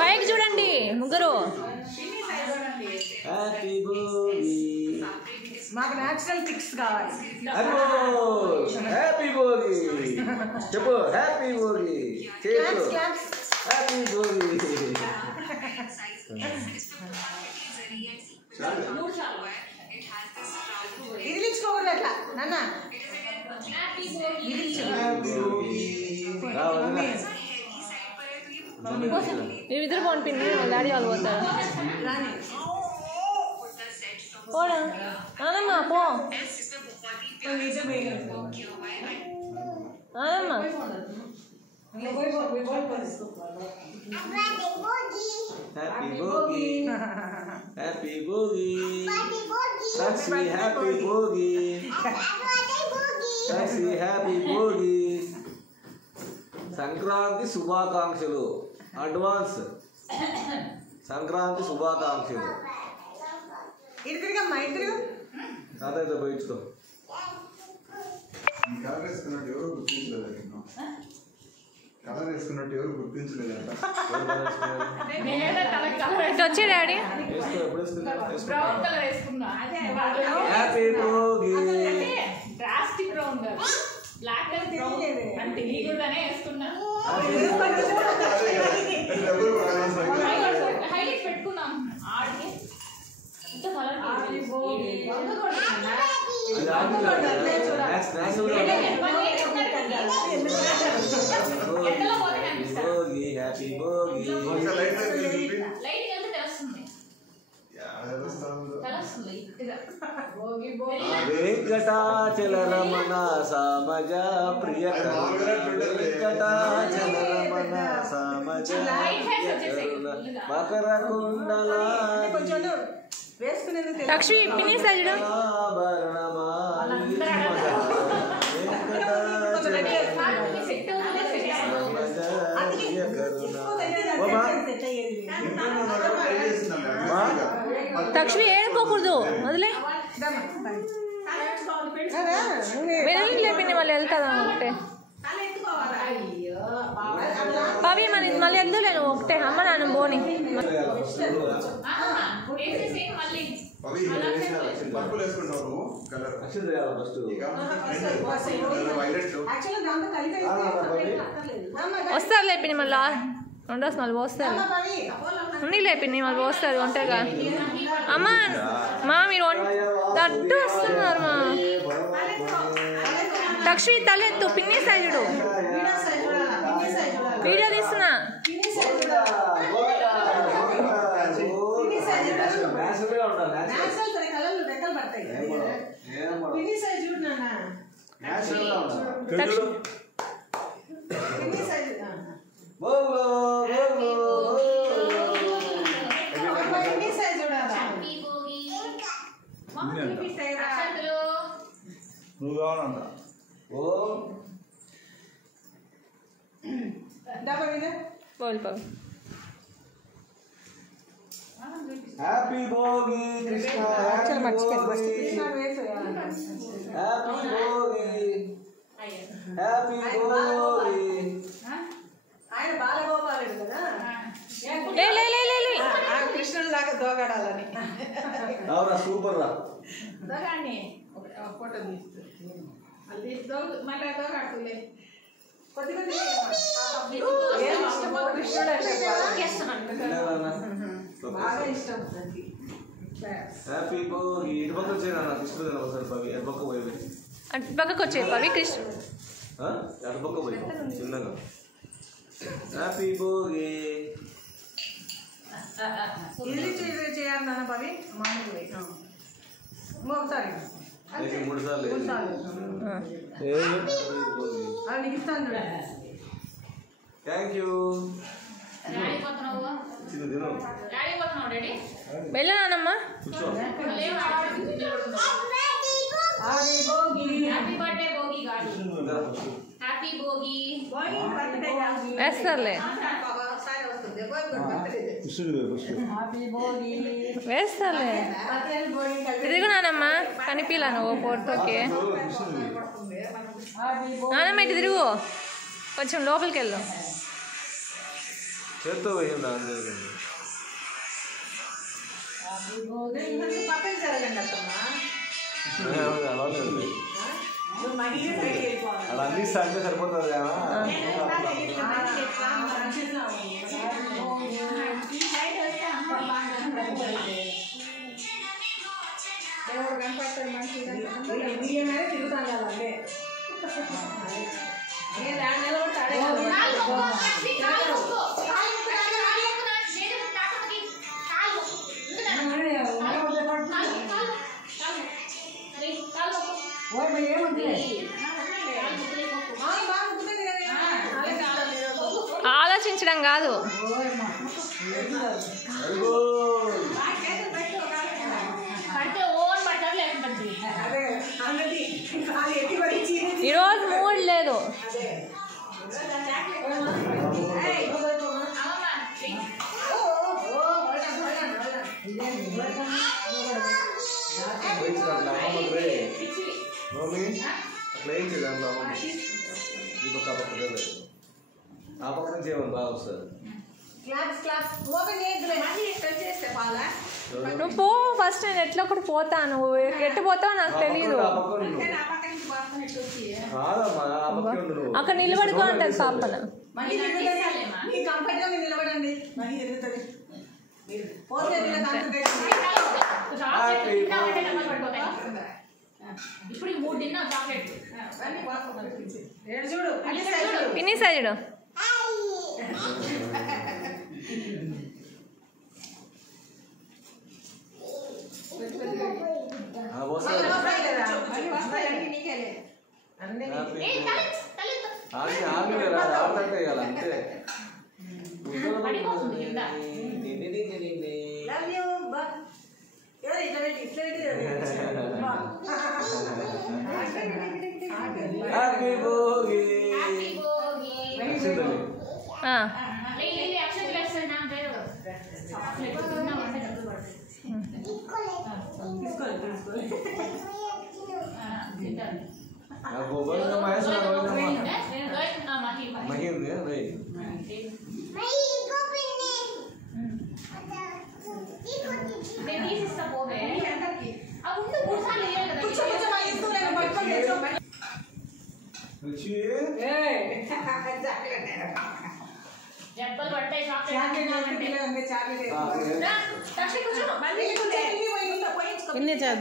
పైకి చూడండి ముగ్గురు. మాకు నేచురల్ పిక్స్ కావాలి. హ్యాపీ భోగి చెప్పు. Happy Bhogi happy Bhogi. ఇదిలించుకోకూడదు అట్లా నాన్న. ఇద్దరు పంపింది డాడీ వాళ్ళు పోతారు. పోడా నానమ్మ పో. నానమ్మ హ్యాపీ భోగి హ్యాపీ భోగి సాక్షి హ్యాపీ భోగి సాక్షి హ్యాపీ భోగి. సంక్రాంతి శుభాకాంక్షలు. అడ్వాన్స్ సంక్రాంతి శుభాకాంక్షలు. ఇద్దరికమ్మా ఇద్దరు అదైతే పోయించుకో. కలర్ వేసుకున్నట్టు ఎవరు గుర్తించలేదంట. వచ్చే daddy happy Bhogi. Happy Bhogi. Venkatachala Ramana సామజ ప్రియ వెంకటాచల రమణ సామజ మకర కుండల లక్ష్మి పిన్ని సైడ్ లక్ష్మి ఏడుకోకూడదు వదిలే. వెళ్ళి లేపింది మళ్ళీ వెళ్తాను ఒకటే. పవి మరి మళ్ళీ వెళ్దలేను ఒకటే. అమ్మ నాన్న పోని వస్తారు లేపిని మళ్ళీ ఉండొచ్చు. మళ్ళీ పోస్తారు ఉండి లేపిని మళ్ళీ పోస్తారు ఒంటరిగా. అమ్మ మా మీరు దట్టు వస్తున్నారు మా. లక్ష్మి తలెత్తు పిన్ని సైజుడు వీడియో తీస్తున్నా. Happy Bhogi Krishna. Happy Bhogi happy Bhogi. ఆయన బాలగోపాలుడు కదా, కృష్ణుడు లాగా దోగాడాలని. అవునా సూపర్ రా. ఫోటో తీస్తూ మళ్ళీ దోగాడుతులే. కొద్ది కొద్ది కృష్ణుడు బాగా ఇష్టం. హ్యాపీ భోగి. ఇటు పక్క వచ్చేనా కృష్ణుడు ఒకసారి పవి అటు పక్క పోయి అటు పక్కకు వచ్చే పవి కృష్ణ అటు పక్క పోయి చిన్నగా. హ్యాపీ భోగి. ఇది చేయాలి నాన్న పవి. మామూలు ఇంకొకసారి 3 సార్లు నీకు ఇస్తాను. Thank you. వెళ్ళనానమ్మా. వేస్తారులే. వేస్తాలే ఇదిగో నానమ్మ కనిపిలా నువ్వు ఫోటోకి నానమ్మ ఇటు తిరుగు కొంచెం లోపలికి వెళ్ళు చేత్తో పోయిందా పక్కన జరగండి అత్తమ్మా అలా అన్ని సంటే సరిపోతుంది కదా తిరుగుతాం కదండి ఆలోచించడం కాదు ఈరోజు మూడ్ లేదు ఆ పక్కన చేయమని బాగా వస్తుంది నువ్వు పో ఫస్ట్ నేను ఎట్లా ఒకటి పోతాను ఎట్టు పోతావు నాకు తెలీదు అక్కడ నిలబడుకో అంటది పాపన నిలబడండి ఇప్పుడు 3 తిన్నా చాక్లెట్ చూడు పిన్ని సైడు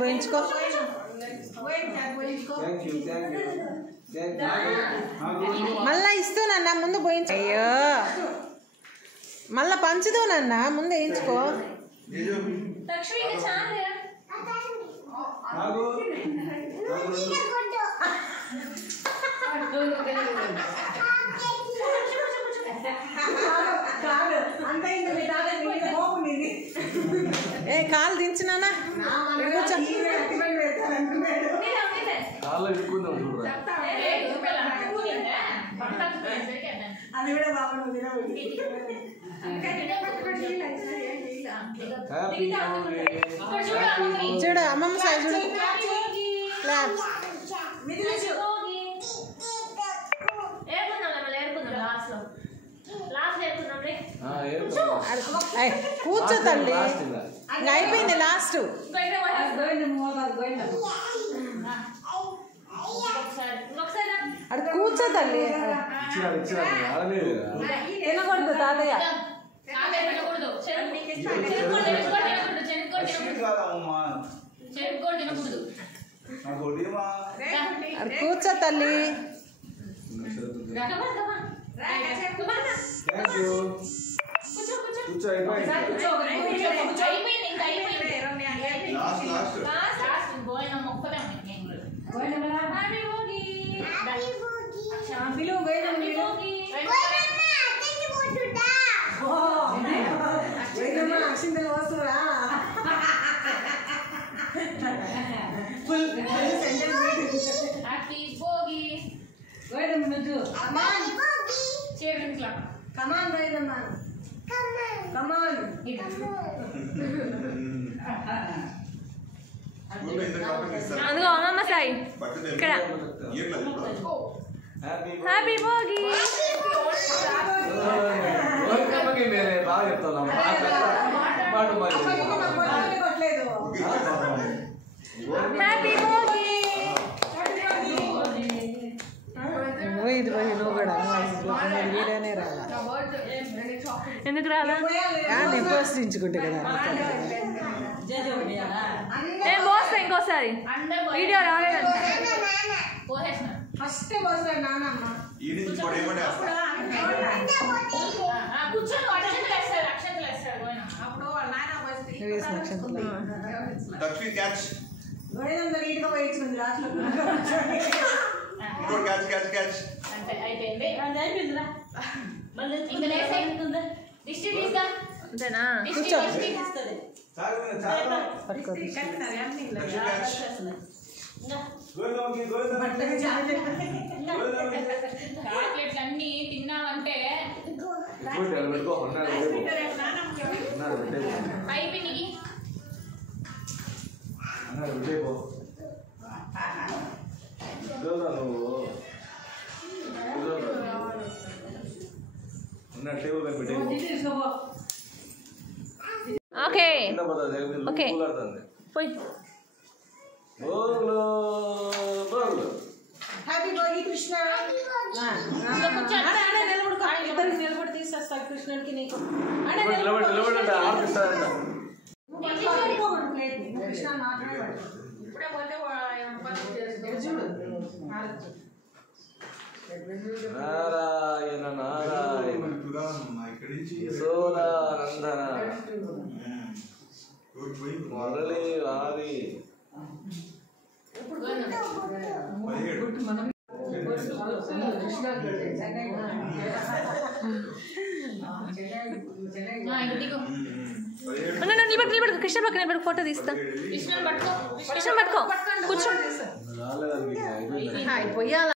పోయించుకో మళ్ళా ఇస్తూనన్నా ముందు పోయించు అయ్యో మళ్ళా పంచుదోనన్నా ముందు వేయించుకో ఏ కాలు దించినానా అది కూడా చూడు అమ్మమ్మ సైడ్ చూడు కూర్చో తల్లి ఇంకా అయిపోయింది లాస్ట్ అది కూర్చో తల్లి తినకూడదు తాతయ్య అది కూర్చో తల్లి అందుకో అమ్మమ్మ సాయి ఇక్కడ హ్యాపీ భోగి బాగా చెప్తాను హ్యాపీ భోగి ఇది పోయి నువ్వు కూడా వీడనే రాలా ఎందుకు రాలా నేను పోస్టించుకుంటే కదా నేను పోస్తా ఇంకోసారి వీడియో రాలేదంట ఫస్ట్ పోస్తాడు నానమ్మ అంతేనా చాక్లెట్స్ అన్ని తిన్నామంటే అయిపోయి ఓకే ఓకే పోయి హ్యాపీ భోగి కృష్ణ నిలబడి తీసేస్తాడు కృష్ణుడికి నీకు కృష్ణ నారాయణ నారాయణ యశోదానందన మురళి వారి నిలబడు కృష్ణ పక్కన నిలబడు ఫోటో తీస్తా కృష్ణ పట్టుకో కూర్చో అయిపోయా